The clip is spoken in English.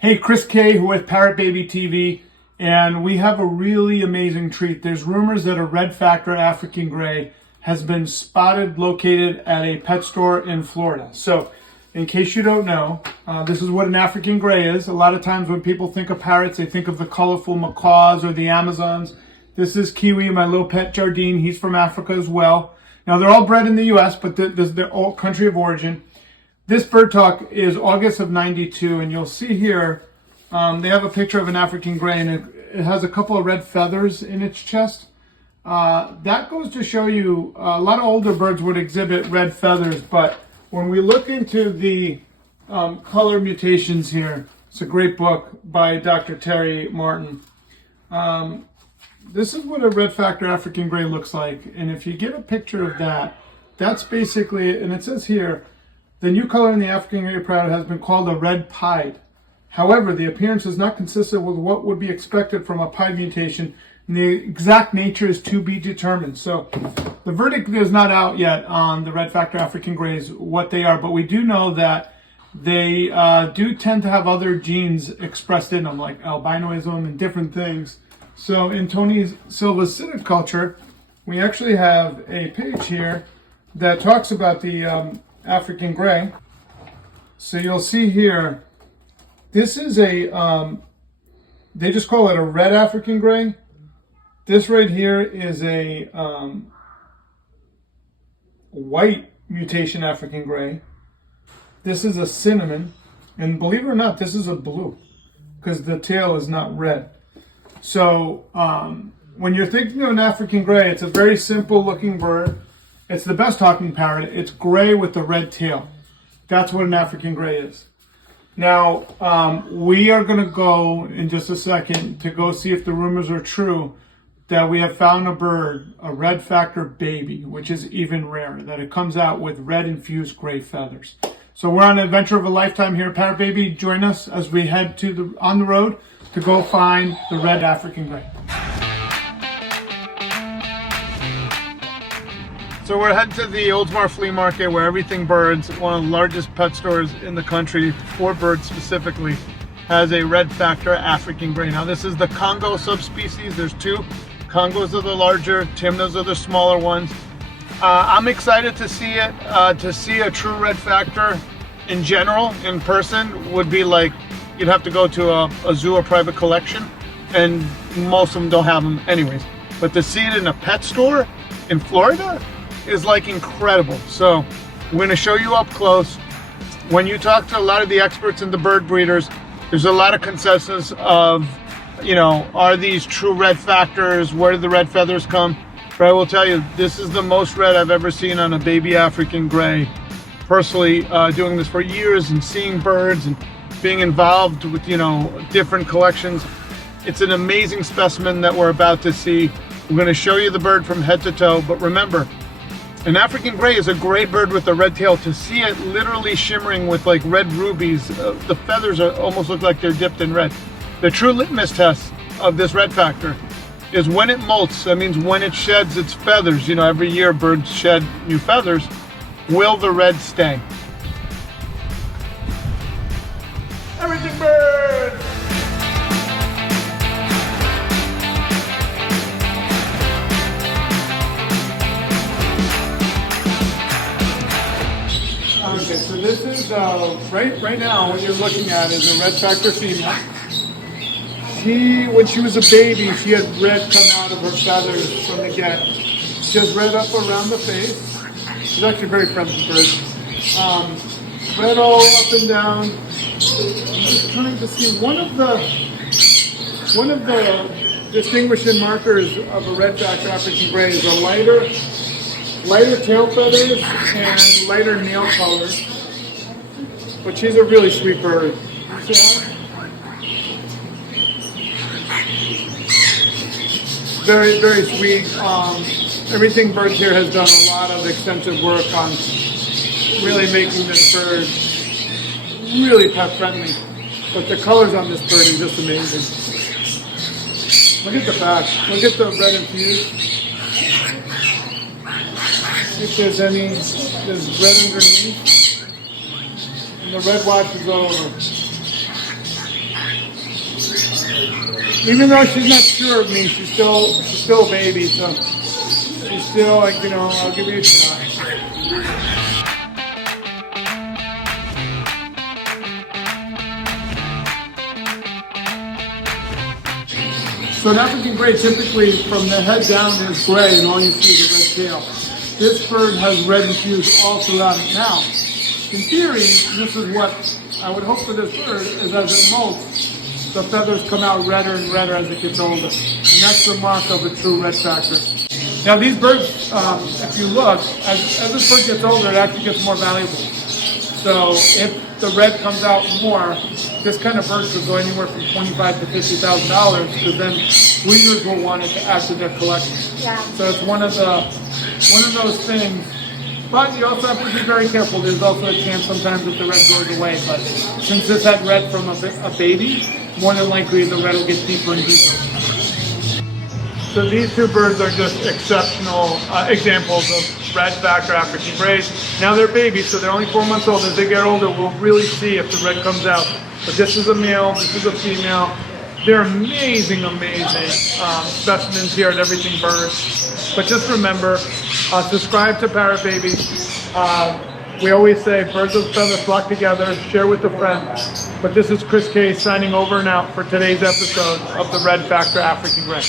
Hey, Chris K with Parrot Baby TV, and we have a really amazing treat. There's rumors that a red factor African Grey has been spotted located at a pet store in Florida. So, in case you don't know, this is what an African Grey is. A lot of times when people think of parrots, they think of the colorful macaws or the Amazons. This is Kiwi, my little pet Jardine. He's from Africa as well. Now, they're all bred in the U.S., but this is their country of origin. This bird talk is August of '92, and you'll see here, they have a picture of an African Grey, and it has a couple of red feathers in its chest. That goes to show you, a lot of older birds would exhibit red feathers, but when we look into the color mutations here, it's a great book by Dr. Terry Martin. This is what a red factor African Grey looks like, and if you get a picture of that, that's basically, and it says here, the new color in the African Grey Parrot has been called a red pied. However, the appearance is not consistent with what would be expected from a pied mutation, and the exact nature is to be determined. So the verdict is not out yet on the red factor African Greys, what they are, but we do know that they do tend to have other genes expressed in them, like albinoism and different things. So in Tony Silva's Culture, we actually have a page here that talks about the African Grey. So you'll see here, this is a, they just call it a red African Grey. This right here is a white mutation African Grey. This is a cinnamon. And believe it or not, this is a blue, because the tail is not red. So when you're thinking of an African Grey, it's a very simple looking bird. It's the best talking parrot. It's gray with the red tail. That's what an African Grey is. Now, we are going to go in just a second to go see if the rumors are true that we have found a bird, a red factor baby, which is even rarer, that it comes out with red infused gray feathers. So we're on an adventure of a lifetime here at Parrot Baby. Join us as we head to on the road to go find the red African Grey. So we're heading to the Oldsmar Flea Market, where Everything Birds, one of the largest pet stores in the country, for birds specifically, has a red factor African Grey. Now this is the Congo subspecies. There's two. Congos are the larger, Timnas are the smaller ones. I'm excited to see it. To see a true red factor in general, in person, would be like, you'd have to go to a zoo or private collection, and most of them don't have them anyways. But to see it in a pet store in Florida is like incredible. So we're going to show you up close. When you talk to a lot of the experts and the bird breeders, there's a lot of consensus of, you know, are these true red factors? Where do the red feathers come? But I will tell you, this is the most red I've ever seen on a baby African Grey. Personally, doing this for years and seeing birds and being involved with, you know, different collections. It's an amazing specimen that we're about to see. We're going to show you the bird from head to toe, but remember, an African Grey is a gray bird with a red tail. To see it literally shimmering with like red rubies, the feathers almost look like they're dipped in red. The true litmus test of this red factor is when it molts. That means when it sheds its feathers. You know, every year birds shed new feathers. Will the red stay? Everything Bird! Okay, so this is, right now, what you're looking at is a red factor female. When she was a baby, she had red come out of her feathers from the get. She has red up around the face. She's actually a very friendly bird. Red all up and down. I'm just trying to see one of the distinguishing markers of a red factor African Grey is a lighter tail feathers and lighter nail color. But she's a really sweet bird. You see her? Very, very sweet. Everything Birds here has done a lot of extensive work on really making this bird really pet friendly. But the colors on this bird are just amazing. Look at the back. Look at the red infused. See if there's red underneath. And the red washes over. Even though she's not sure of me, she's still a baby, so she's still like, you know, I'll give you a shot. So an African Grey, typically from the head down is gray and all you see is a red tail. This bird has red infused all throughout it. Now, in theory, this is what I would hope for this bird, is as it molts, the feathers come out redder and redder as it gets older. And that's the mark of a true red factor. Now these birds, if you look, as this bird gets older, it actually gets more valuable. So if the red comes out more, this kind of bird could go anywhere from $25,000 to $50,000, because then breeders will want it to add to their collection. Yeah. So it's one of those things. But you also have to be very careful. There's also a chance sometimes that the red goes away. But since this had red from a baby, more than likely the red will get deeper and deeper. So these two birds are just exceptional examples of red factor African Greys. Now they're babies, so they're only 4 months old. As they get older, we'll really see if the red comes out. But this is a male, this is a female. They're amazing specimens here at Everything Birds. But just remember, subscribe to Parrot Baby. We always say birds of feathers flock together, share with a friend. But this is Chris K signing over and out for today's episode of the Red Factor African Grey.